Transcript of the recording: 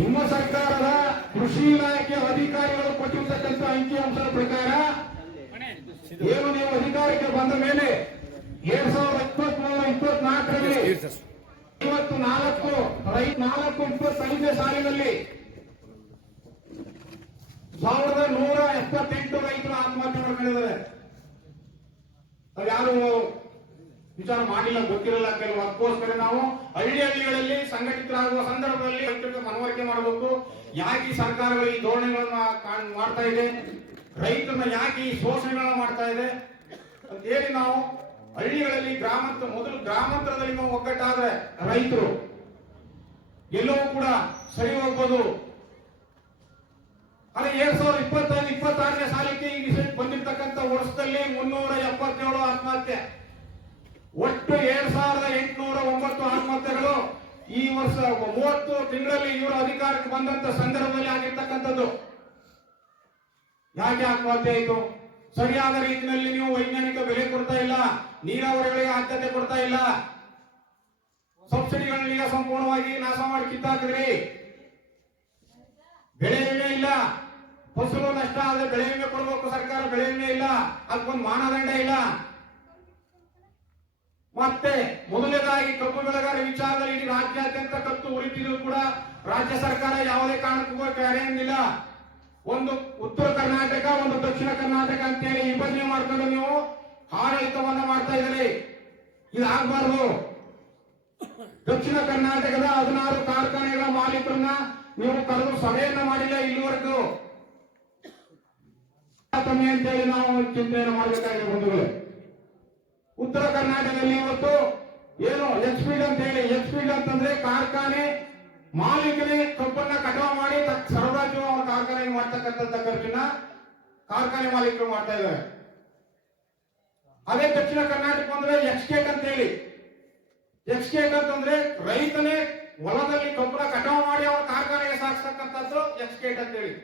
ನಿಮ್ಮ ಸರ್ಕಾರದ ಕೃಷಿ ಇಲಾಖೆ ಅಧಿಕಾರಿಗಳು ಕೊಟ್ಟಿರ್ತಕ್ಕಂಥ ಅಂಕಿಅಂಶದ ಪ್ರಕಾರ ಏನು ನೀವು ಅಧಿಕಾರಕ್ಕೆ ಬಂದ ಮೇಲೆ 2023-24ರಲ್ಲಿ 4-25 ಸಾಲಿನಲ್ಲಿ 1178 ರೈತರು ಆತ್ಮಹತ್ಯೆ ಮಾಡ್ಕೊಂಡಿದ್ದಾರೆ. ಯಾರು ವಿಚಾರ ಮಾಡಿಲ್ಲ, ಗೊತ್ತಿರಲ್ಲ ಕೆಲವು. ಅದಕ್ಕೋಸ್ಕರ ನಾವು ಹಳ್ಳಿಗಳಲ್ಲಿ ಸಂಘಟಿತರಾಗುವ ಸಂದರ್ಭದಲ್ಲಿ ರೈತರಿಗೆ ಮನವರಿಕೆ ಮಾಡಬೇಕು. ಯಾಕೆ ಈ ಸರ್ಕಾರಗಳು ಈ ಧೋರಣೆಗಳನ್ನ ಮಾಡ್ತಾ ಇದೆ, ರೈತರನ್ನ ಯಾಕೆ ಈ ಶೋಷಣೆಗಳನ್ನ ಮಾಡ್ತಾ ಇದೆ ಅಂತ ಹೇಳಿ ನಾವು ಹಳ್ಳಿಗಳಲ್ಲಿ ಮೊದಲು ಗ್ರಾಮಾಂತರದಲ್ಲಿ ನಾವು ಒಗ್ಗಟ್ಟಾದ್ರೆ ರೈತರು ಎಲ್ಲವೂ ಕೂಡ ಸರಿ ಹೋಗ್ಬೋದು. ಅದೇ 2025-26ನೇ ಸಾಲಕ್ಕೆ ಈ ವಿಷಯ ಬಂದಿರತಕ್ಕಂಥ ವರ್ಷದಲ್ಲಿ 377 ಆತ್ಮಹತ್ಯೆ, ಒಟ್ಟು 2809 ಆತ್ಮಹತ್ಯೆಗಳು ಈ ವರ್ಷ 30 ತಿಂಗಳಲ್ಲಿ ಇವರು ಅಧಿಕಾರಕ್ಕೆ ಬಂದಂತ ಸಂದರ್ಭದಲ್ಲಿ ಆಗಿರ್ತಕ್ಕಂಥದ್ದು. ಯಾಕೆ ಆತ್ಮಹತ್ಯೆ ಆಯಿತು? ಸರಿಯಾದ ರೀತಿಯಲ್ಲಿ ನೀವು ವೈಜ್ಞಾನಿಕ ಬೆಲೆ ಕೊಡ್ತಾ ಇಲ್ಲ, ನೀರಾವರಿಗಳಿಗೆ ಆದ್ಯತೆ ಕೊಡ್ತಾ ಇಲ್ಲ, ಸಬ್ಸಿಡಿಗಳನ್ನ ಈಗ ಸಂಪೂರ್ಣವಾಗಿ ನಾಶ ಮಾಡಿ ಕಿತ್ತಾಕಿದ್ರಿ, ಬೆಳೆ ವಿಮೆ ಇಲ್ಲ, ಫಸಲು ನಷ್ಟ ಆದ್ರೆ ಬೆಳೆ ವಿಮೆ ಕೊಡಬೇಕು ಸರ್ಕಾರ, ಬೆಳೆ ವಿಮೆ ಇಲ್ಲ, ಅದಕ್ಕೊಂದು ಮಾನದಂಡ ಇಲ್ಲ. ಮತ್ತೆ ಮೊದಲನೇದಾಗಿ ಕಬ್ಬು ಬೆಳೆಗಾರ ವಿಚಾರದಲ್ಲಿ ಇಡೀ ರಾಜ್ಯಾದ್ಯಂತ ಕತ್ತು ಉಳಿತಿದ್ರು ಕೂಡ ರಾಜ್ಯ ಸರ್ಕಾರ ಯಾವುದೇ ಕಾರಣಕ್ಕೂ ಕಾರ್ಯಂಗಿಲ್ಲ. ಒಂದು ಉತ್ತರ ಕರ್ನಾಟಕ, ಒಂದು ದಕ್ಷಿಣ ಕರ್ನಾಟಕ ಅಂತೇಳಿ ವಿಭಜನೆ ಮಾಡ್ಕೊಂಡು ನೀವು ಆಡಳಿತವನ್ನ ಮಾಡ್ತಾ ಇದ್ದೀರಿ. ಇದಾಗಬಾರ್ದು. ದಕ್ಷಿಣ ಕರ್ನಾಟಕದ 16 ಕಾರ್ಖಾನೆಗಳ ಮಾಲೀಕರನ್ನ ನೀವು ಕರೆದು ಸಭೆಯನ್ನ ಮಾಡಿಲ್ಲ ಇಲ್ಲಿವರೆಗೂ ಅಂತೇಳಿ ನಾವು ಚಿಂತನೆ ಮಾಡಬೇಕಾಗಿದೆ ಬಂಧುಗಳು. ಉತ್ತರ ಕರ್ನಾಟಕದಲ್ಲಿ ಇವತ್ತು ಏನು ಎಕ್ಸ್ಪೀಡ್ ಅಂತ ಹೇಳಿ, ಎಕ್ಸ್ಪೀಡ್ ಅಂತಂದ್ರೆ ಕಾರ್ಖಾನೆ ಮಾಲೀಕರೇ ಕಬ್ಬನ್ನ ಕಟಾವು ಮಾಡಿ ಸರಬರಾಜು ಅವರ ಕಾರ್ಖಾನೆ ಮಾಡ್ತಕ್ಕಂಥ ಖರ್ಚನ್ನ ಕಾರ್ಖಾನೆ ಮಾಲೀಕರು ಮಾಡ್ತಾ ಇದ್ದಾರೆ. ಅದೇ ದಕ್ಷಿಣ ಕರ್ನಾಟಕ ಅಂದ್ರೆ ಎಕ್ಸ್ಟೇಟ್ ಅಂತ ಹೇಳಿ, ಎಕ್ಸ್ಟೇಟ್ ಅಂತಂದ್ರೆ ರೈತನೇ ಹೊಲದಲ್ಲಿ ಕಬ್ಬನ್ನ ಕಟಾವು ಮಾಡಿ ಅವರ ಕಾರ್ಖಾನೆಗೆ ಸಾಗಿಸ್ತಕ್ಕಂಥದ್ದು ಎಕ್ಸ್ಟೇಟ್ ಅಂತ ಹೇಳಿ.